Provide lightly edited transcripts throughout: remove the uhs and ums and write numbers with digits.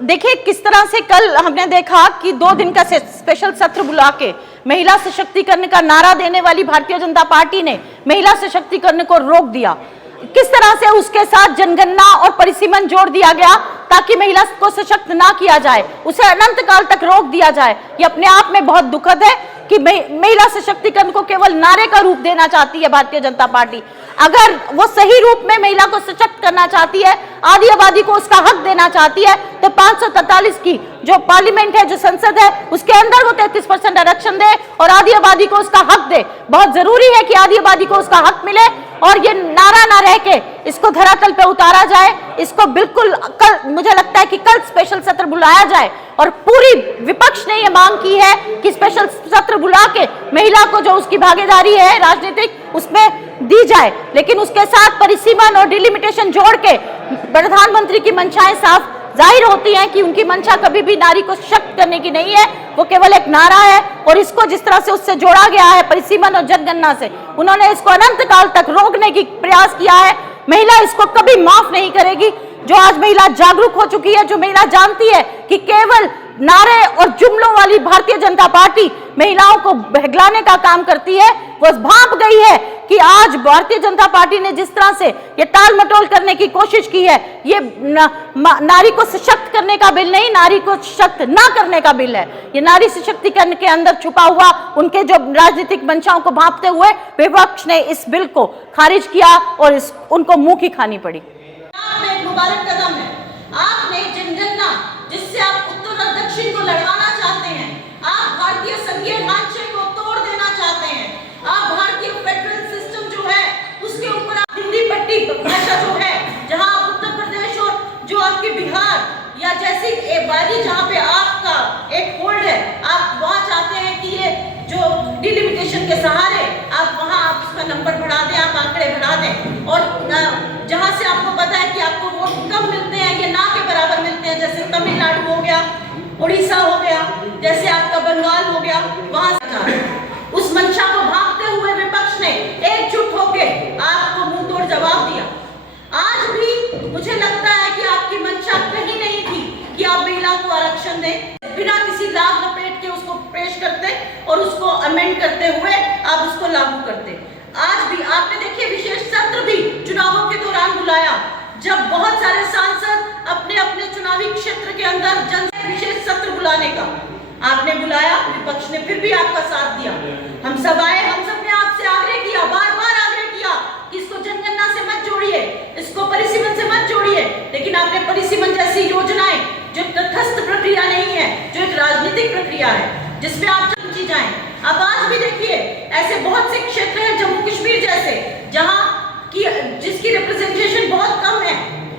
देखिए किस तरह से कल हमने देखा कि 2 दिन का स्पेशल सत्र बुला के महिला सशक्तिकरण का नारा देने वाली भारतीय जनता पार्टी ने महिला सशक्तिकरण को रोक दिया। किस तरह से उसके साथ जनगणना और परिसीमन जोड़ दिया गया ताकि महिला को सशक्त ना किया जाए, उसे अनंत काल तक रोक दिया जाए। ये अपने आप में बहुत दुखद है कि महिला सशक्तिकरण को केवल नारे का रूप देना चाहती है भारतीय जनता पार्टी। अगर वो सही रूप में महिला को सशक्त करना चाहती है, आदि आबादी को उसका हक देना चाहती है, तो 543 की जो पार्लियामेंट है, जो संसद है, उसके अंदर वो 33% आरक्षण दे और आदि आबादी को उसका हक दे। बहुत जरूरी है कि आदि आबादी को उसका हक मिले और ये नारा ना रह के इसको धरातल पे उतारा जाए। इसको बिल्कुल कल मुझे लगता है कि कल स्पेशल सत्र बुलाया जाए और पूरी विपक्ष ने ये मांग की है कि स्पेशल सत्र बुला के महिला को जो उसकी भागीदारी है राजनीतिक उसमें दी जाए, लेकिन उसके साथ परिसीमन और डिलिमिटेशन जोड़ के प्रधानमंत्री की मंशाएं साफ जाहिर होती हैं कि उनकी मंशा कभी भी नारी को सशक्त करने की नहीं है, वो केवल एक नारा है। और इसको जिस तरह से उससे जोड़ा गया है परिसीमन और जनगणना से, उन्होंने इसको अनंत काल तक रोकने की प्रयास किया है। महिला इसको कभी माफ नहीं करेगी। जो आज महिला जागरूक हो चुकी है, जो महिला जानती है कि केवल नारे और जुमलों वाली भारतीय जनता पार्टी महिलाओं को बहलाने का काम करती है, वो भांप गई है कि आज भारतीय जनता पार्टी ने जिस तरह से ये टाल मटोल करने की कोशिश की है, ये नारी को सशक्त करने का बिल नहीं, नारी को सशक्त ना करने का बिल है। ये नारी सशक्तिकरण के अंदर छुपा हुआ उनके जो राजनीतिक मंशाओं को भांपते हुए विपक्ष ने इस बिल को खारिज किया और उनको मुंह की खानी पड़ी। मुबारक कदम है। आपने जनगणना जिससे आप उत्तर और दक्षिण को लड़वाना चाहते हैं, आप भारतीय संघीय ढांचे को तोड़ देना चाहते हैं, आप भारतीय फेडरल सिस्टम जो है उसके ऊपर आप हिंदी पट्टी भाषा जो है, जहां आप उत्तर प्रदेश और जो आपके बिहार या जैसी वादी जहां पे आपका एक होल्ड है, आप वहां चाहते हैं कि ये जो डिलिमिटेशन के सहारे आप वहां आप उसका नंबर बढ़ा दें, आप आंकड़े बढ़ा दें और जहां से आपको पता है कि आपको वोट कम मिलते हैं, ये ना के बराबर मिलते हैं, जैसे तमिलनाडु हो गया, उड़ीसा हो गया, जैसे आपका बंगाल हो गया, वहां उस मंशा को भागते हुए विपक्ष ने एकजुट होकर आपको मुंह तोड़ जवाब दिया। आज भी मुझे लगता है कि आपकी मंशा कहीं नहीं थी कि आप महिला को आरक्षण दें, बिना किसी लाभ लपेट के उसको पेश करते और उसको अमेंड करते हुए आप उसको लागू करते। आज भी आपने देखिए विशेष सत्र भी चुनावों के दौरान बुलाया, जब बहुत सारे सांसद अपने अपने चुनावी क्षेत्र के अंदर जन विशेष सत्र बुलाने का आपने बुलाया, विपक्ष ने फिर भी आपका साथ दिया। हम सब आए, हम सब ने आपसे आग्रह किया, बार बार आग्रह किया कि इसको जनगणना से मत जोड़िए, इसको परिसीमन से मत जोड़िए, लेकिन आपने परिसीमन जैसी योजनाएं जो तटस्थ प्रक्रिया नहीं है, जो एक राजनीतिक प्रक्रिया है जिसमें आप समझी जाएं। अब आज भी देखिए ऐसे बहुत से क्षेत्र हैं जम्मू कश्मीर जैसे, जहां की जिसकी रिप्रेजेंटेशन बहुत कम है,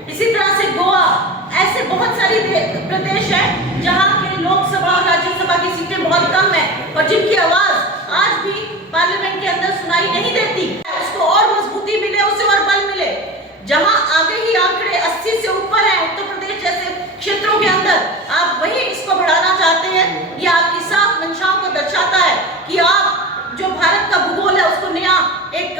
इसी तरह से गोवा, ऐसे बहुत सारे प्रदेश हैं जहां के लोकसभा और राज्यसभा की सीटें बहुत कम है और जिनकी आवाज आज भी पार्लियामेंट के अंदर सुनाई नहीं देती। उसको और मजबूती मिले, उसे और बल मिले। जहां आगे ही आंकड़े 80 से ऊपर है उत्तर प्रदेश जैसे क्षेत्रों के अंदर, आप वही इसको बढ़ाना चाहते हैं। ये आपकी साफ मंशाओं को दर्शाता है कि आप जो भारत का भूगोल है उसको नया एक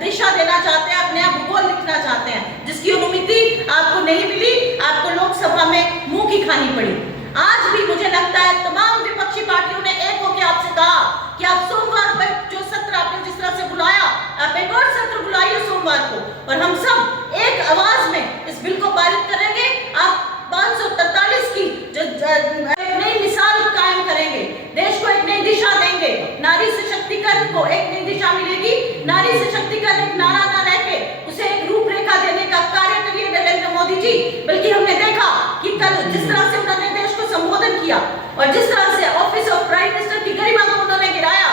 दिशा देना चाहते हैं, आप नया भूगोल लिखना चाहते हैं, जिसकी अनुमति आपको नहीं मिली, आपको लोकसभा में मुंह की खानी पड़ी। आज भी मुझे लगता है तमाम विपक्षी पार्टियों ने एक होकर आपसे कहा कि आप सोमवार पर जो सत्र आपने जिस तरह से बुलाया, आप एक और सत्र बुलाइए सोमवार को और हम सब एक आवाज में इस बिल को पारित करेंगे। आप 543 की जो एक नई मिसाल कायम करेंगे, देश को एक नई दिशा देंगे, नारी सशक्तिकरण को एक नई दिशा मिलेगी। नारी सशक्तिकरण एक नारा ना रहके उसे एक रूपरेखा देने का कार्य करिए नरेंद्र मोदी जी। बल्कि हमने देखा कि कल जिस तरह से उन्होंने देश को संबोधन किया और जिस तरह से ऑफिस ऑफ प्राइम मिनिस्टर की गरिमा को उन्होंने गिराया,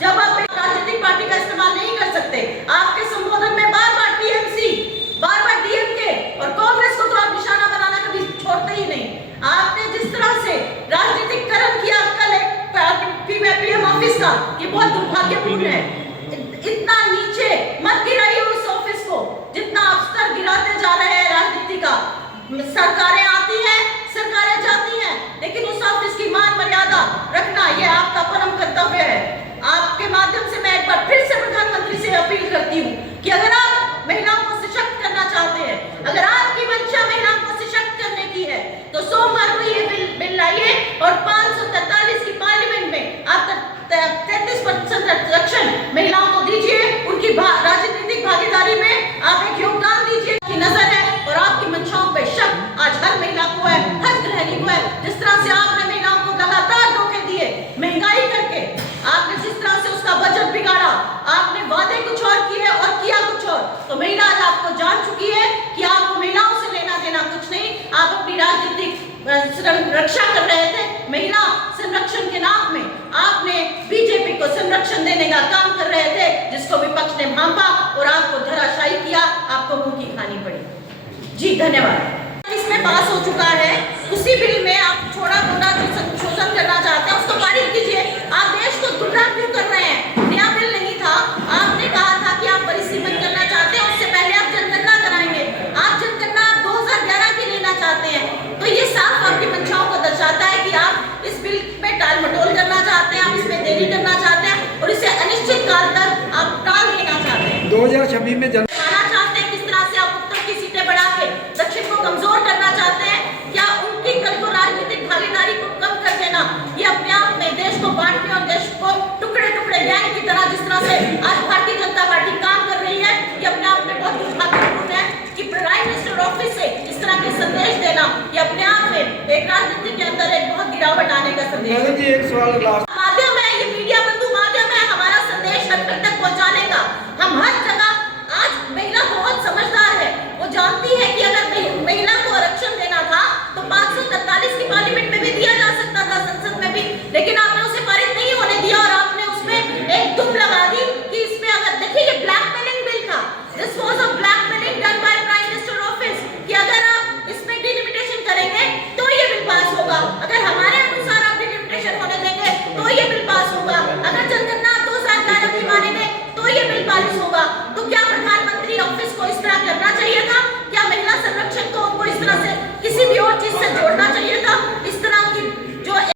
जब आप एक राजनीतिक पार्टी का इस्तेमाल नहीं कर सकते, आपके संबोधन में बार बार टीएमसी, बार बार डीएमके और कांग्रेस को तो आप निशाना बनाना कभी छोड़ते ही नहीं। आपने जिस तरह से राजनीतिकरण किया कल एक पीएम ऑफिस का, ये बहुत दुर्भाग्यपूर्ण है। इतना नीचे मत गिराइए उस ऑफिस को जितना आप स्तर गिराते जा रहे हैं राजनीति का। सरकारें आती हैं, सरकारें जाती हैं, लेकिन उस ऑफिस की मान मर्यादा रखना ये आपका परम कर्तव्य है। आपके माध्यम से मैं एक बार फिर से प्रधानमंत्री से अपील करती हूँ कि अगर आप महिलाओं को सशक्त करना चाहते हैं, अगर आपकी मंशा महिलाओं को सशक्त करने की है, तो तो सोमवार को ये बिल लाइए और 543 की पार्लियामेंट में आप 33% आरक्षण महिलाओं को दीजिए, उनकी राजनीतिक भागीदारी में आप एक योगदान दीजिए की नजर है और आपकी मंशाओं पे शक आज हर महिला को है, हर गृहिणी को है। जिस तरह से आपने महिलाओं को लगातार धोखे दिए महंगाई करके, आपने जिस तरह से उसका बजट बिगाड़ा, आपने वादे कुछ और किए और किया कुछ और, तो महिला आज आपको जान चुकी है कि आपको महिलाओं से लेना देना कुछ नहीं। आप अपनी राजनीतिक रक्षा कर रहे थे, महिला संरक्षण के नाम में आपने बीजेपी को संरक्षण देने का काम कर रहे थे, जिसको विपक्ष ने भांपा और आपको धराशायी किया, आपको मुंह की खानी पड़ी। जी धन्यवाद। इसमें पास हो चुका है, उसी बिल में आप छोड़ा मोटा जो संशोधन करना चाहते हैं उसको पारित कीजिए। आप देश को गुमराह क्यों कर रहे हैं? नया बिल नहीं था, आपने कहा था कि आप परिसीमन करना चाहते हैं, उससे पहले आप जनगणना कराएंगे। आप जनगणना 2011 की लेना चाहते हैं, तो ये साफ आपकी मंशाओं को दर्शाता है कि आप इस बिल में टाल मटोल करना चाहते हैं, आप इसमें देरी करना चाहते हैं और इसे अनिश्चित काल तक आप टाल देना चाहते हैं। 2026 में चाहते हैं किस तरह से आप उत्तर की सीटें बढ़ा के दक्षिण को कमजोर करना चाहते हैं, क्या उनकी कल को राजनीतिक भागीदारी को कम कर देना, ये अपने आप में देश को बांटने और देश को टुकड़े टुकड़े गैंग की तरह जिस तरह से आज भारतीय जनता पार्टी काम कर रही है, ये अपने आप में बहुत दुर्भाग्यपूर्ण है कि प्राइम मिनिस्टर ऑफिस से इस तरह के संदेश देना, ये अपने आप में एक राजनीति के अंदर एक बहुत गिरावट आने का संदेश है। जी एक सवाल लास्ट